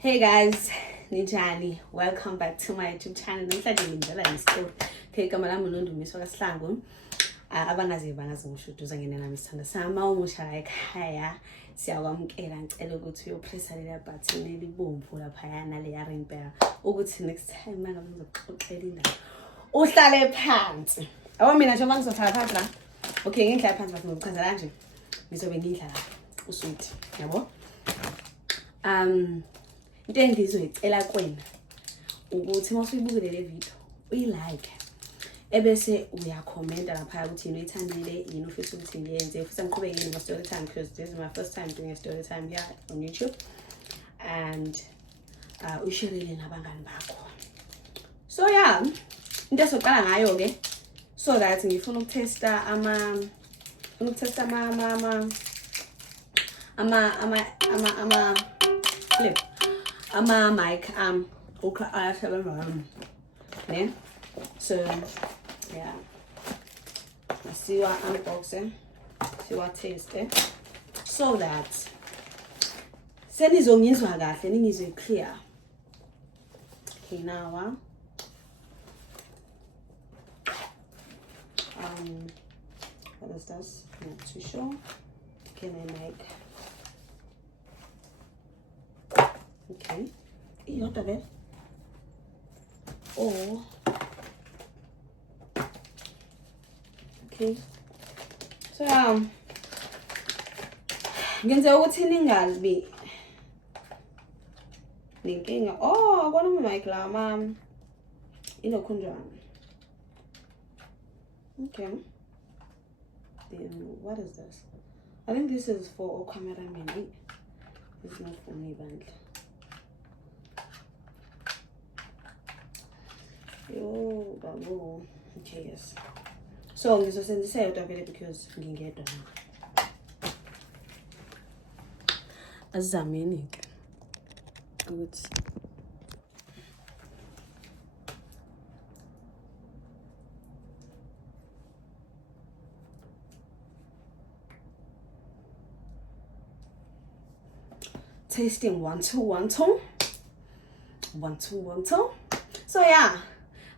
Hey guys, Nijani. Welcome back to my YouTube channel. Namhlanje ngidlala ngestory. Okay, igama lami uNondumiso kaSihlangu. Abangazi ngishuduza ngene nami sithanda sama umusha la ekhaya. Siyakwamukela ngicela ukuthi uyopressa le button elibomvu lapha yana le ring bell ukuthi next time mangabe ngizoxoxela indaba uhlale phansi. Abo mina nje mangizohlala phansi la. Okay, ngihlala phansi bese ngizochaza kanje. Ngizobe ngidlala usweet, yabo? Into engizoyicela kwena ukuthi mawusuyibukile le video uyi-like ebese uyakhomenta lapha ukuthi yini uyithandile yini ufisa ukuthi ngiyenze futhi ngiqhubeke yini story time because this is my first time doing a story time here on YouTube and ushirile nabangani bakho. So yeah, into esoqala ngayo ke so that ngifuna ukutesta flip mic ne? So yeah, see what unboxing, see what taste so that senizongizwa kahle ningizwe clear. Okay, now what is this? Not too sure. Can I make okay? What of it? Oh, okay. So ngenza ukuthi ningabi ninkinga. Oh, akona mic la mama. Inokhunjwana. Okay. Then what is this? I think this is for cameraman. It's not for me, band. Yo, babu. Okay, yes. So ngizosebenzisa yodwa vele because ngingedwa. Azamini ke. Ukuthi tasting 1 2 1 2 1 2 1 2. So yeah,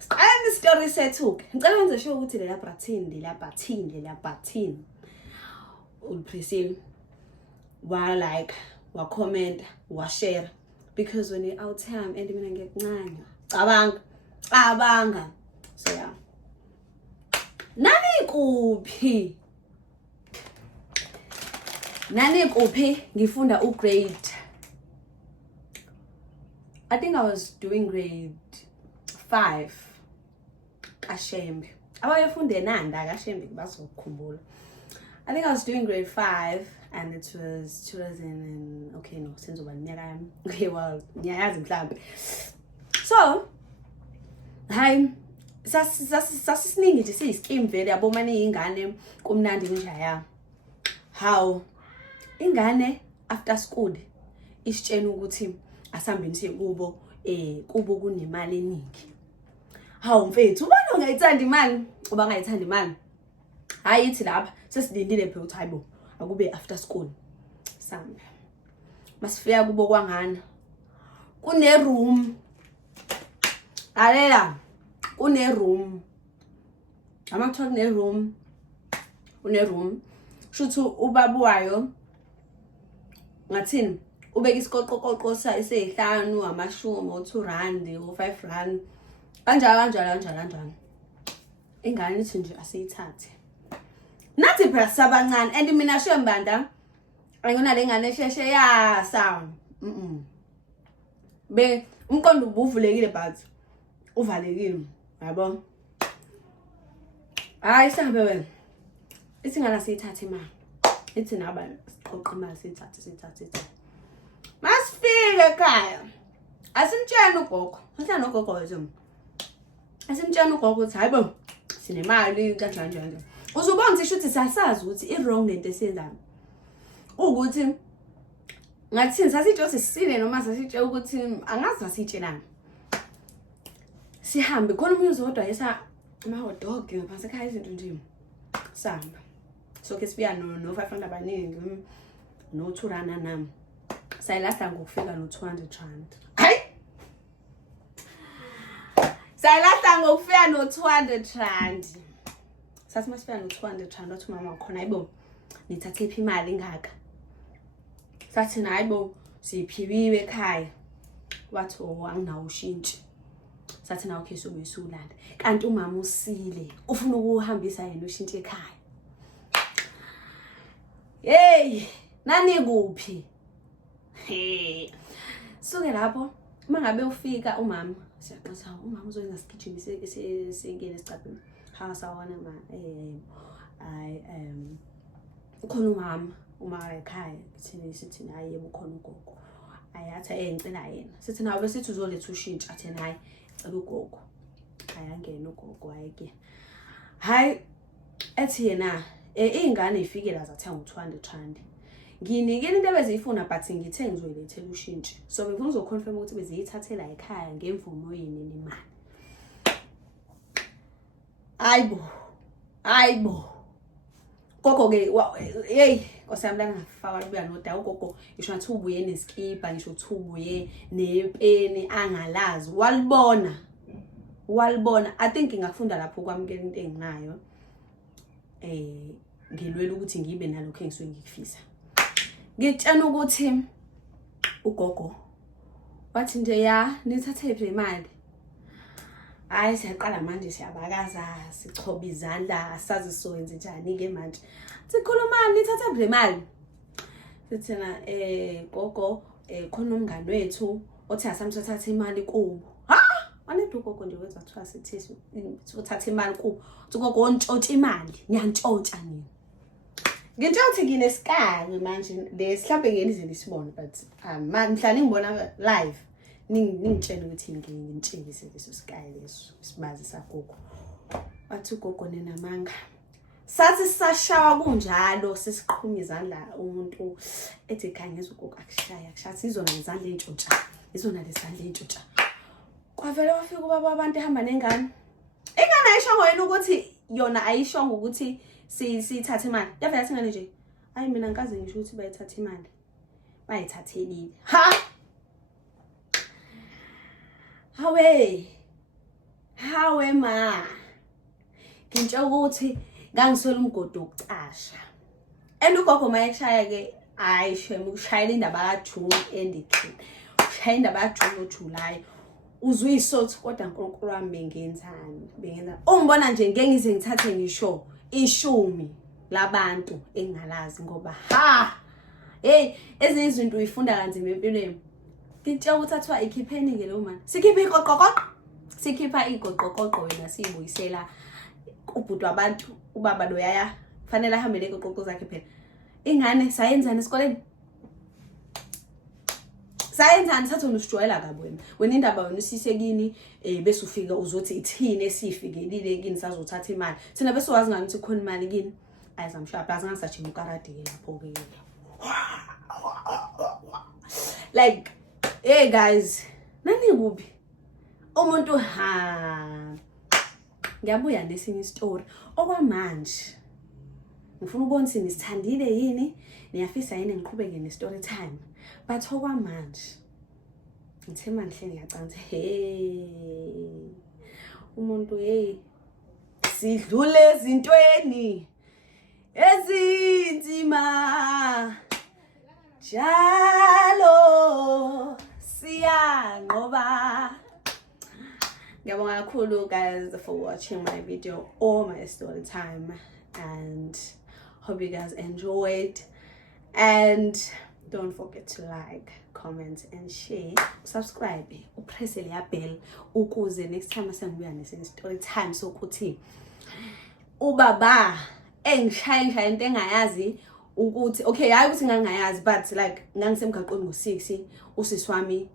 the story sethu ngicela wenze sure ukuthi lela button ulipressile wa like wa comment wa share because when you out time and mina ngiyekuncanya cabanga. So yeah, nani kuphi ngifunda grade, I think I was doing grade 5 kaShembe. Abayefunde nanda kaShembe bazokukhumbula. I think I was doing grade 5 and it was 2000 and okay no since ubaninyaka okay well ngiyazi mhlambe. So hi sasisiningi nje siyischeme vele yabo manje ingane kumnandi njaya. How ingane after school isitshena ukuthi asihambeni siye kubo kunemali eningi. Hawu mfethu ubani ongayithanda imali uba ngayithanda imali hayi ithi lapha sesilindile phela ukuthi hayibo akube after school sambe masifika kubo kwangana kune room alela kune room amathola une room shuthu ubabu wayo ngathini ubeka isiqoqoqoqo ise5 amashumi o2 rand o5 rand kanjalo ingane ithi nje asiyithathe nathi phela sabancane and mina shembanda ayona lengane esheshe yasa be umqondo ubuvulekile but uvalekile yabo. Hayi sabe wena ithi ngala siyithathe imali ithi naba siqoqa imali siyithathe masifike ekhaya asimtshela ugogo mhla nogogo wethu asimtshela ugogo ukuthi hayibo sinemali kanjani uzobona ukuthi shuthi sasazi ukuthi i-wrong lento esiyenzayo ukuthi ngathini sasitsho sisile noma sasitsho ukuthi angazi sasitshelana sihambe khona umuzi wodwa yesa ama-hot dog ngaphansi ekhaya izinto nje sihamba so ke sibuya no 500 abaningi no 2 rand nami sayilahla ngokufika no-200 rand. Hayi, sayilahla ngokufika no-200 rand. Sathi masifika no-200 rand wathi umama wakhona hayibo nithathe phi imali ngaka. Sathi hayibo siphiwiwe ekhaya. Wathi anginawo ushintshi. Sathi na okay sobe usulanda. Kanti umama usile ufuna ukuhambisa yena ushintshi ekhaya. Hey, nani kuphi? Suke lapho mangabe ufika umama siyaqasa umama uzoyenza sigijima singene esicabheni. Ha sawana ma ukhona umama ekhaya sithi hayi yebo ukhona ugogo. Ayathi engicela yena. Sithi nawe besithi uzoletha ushintshi athi hayi cela ugogo. Ayangena ugogo ayike. Hayi ethi yena ingane ifike la zathenga u200 rand. Nginikele into ebezifuna but ngithe ngizoyilethela ushintshi. So ngifuna uzoconfirm ukuthi beziyithathela ekhaya ngemvumo yini nemali. Ayibo. Gogo ke hey Nkosiyami la ngafaka lubuya noda ugogo ngisho ngathi ubuye neskipa ngisho ukuthi ubuye nepeni angalazi walibona. I think ngafunda lapho kwamukela into enginayo ngilwela ukuthi ngibe nalokho engisuke ngikufisa. Ngitshana ukuthi ugogo wathi nje ya nithathe phi imali. Hayi siyaqala manje siyabakaza sichoba izandla asazi soyenze njani ke manje. Sikhuluma nithathe phi imali. Sithena gogo khona umngane wethu othi asamthatha imali kubo. Ha wanethi ugogo nje wenza kuthiwa sithisi uthatha imali kubo. Ugogo ontshontsha imali niyantshontsha nini. Ngitshontsha nginesikanye manje mhlambe ngenizeni isibone but man mhlawumbe ngibona live ningitshela ukuthi ngintshengise leso sky leso isibazi sagogo. Wathi ugogo nenamanga. Sathi sashawa kunjalo sesiqhuma izandla umuntu ethi khangeza ugogo akushaya izona izandla entshontsha. Izona lezandla entshontsha. Kwavele wafika ubaba abantu ehamba nengane. Ingane ayishongo yena ukuthi yona ayishongo ukuthi sithathe imali. Yavela yathi ngane nje hayi mina ngikaze ngisho ukuthi bayithatha imali. Bayithathelile. Ha! Hawe ma. Ngitsho ukuthi ngangisola umgodi wokucasha. Ugogo mayeshaya ke ayishem ukushayela indaba kaJune endicini. Ushaya indaba kaJune noJuly. Uzwisothi kodwa uNkulunkulu wami bengenzani. Ungibona nje ngeke ngize ngithathe ngisho ishumi labantu engingalazi ngoba ezinye izinto uyifunda kanzima empilweni. Ngitshela ukuthi athiwa ikhipheni ke lo manje. Sikhipha iqoqoqo. Sikhipha iqoqoqo wena siyibuyisela ubhuti wabantu ubaba lo yaya fanele ahambe leqoqoqo zakhe phela. Ingane sayenzani esikoleni? Sayenzani sathu usijwayela kabi wena. Wena indaba wena usisekini bese ufika uzothi ithini esifikelile kini sazothatha imali. Thina bese wazi ngani ukuthi khona imali kini. Ayizamshaya plus ngisathi ukaradi lapho ke. Like hey guys, nani kuphi? Umuntu ngiyabuya lesinye story okwamanje. Ngifuna ukubona ukuthi nisithandile yini, niyafisa yini ngiqhubeke ne-story time. But okwamanje ngithe manje ngiyacanga ukuthi umuntu sidlule ezintweni ezinzima jalo siyanqoba. Ngiyabonga kakhulu guys for watching my video or my story time and hope you guys enjoyed, and don't forget to like, comment and share, subscribe, press the bell ukuze next time asengibuya nesinye story time sokuthi ubaba engishaya into engayazi ukuthi okay hayi ukuthi ngangayazi but like ngangisemgaqweni ngo6 usisi wami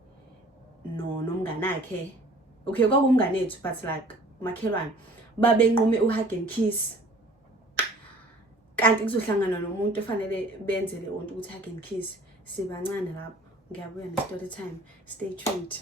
nomngane wakhe. Okay kwakumngane wethu but like makhelwane babenqume uhug and kiss. Kanti kuzohlangana nomuntu efanele benze le onto ukuthi hug and kiss. Sibancane lapho. Ngiyabuya ne story time. Stay tuned.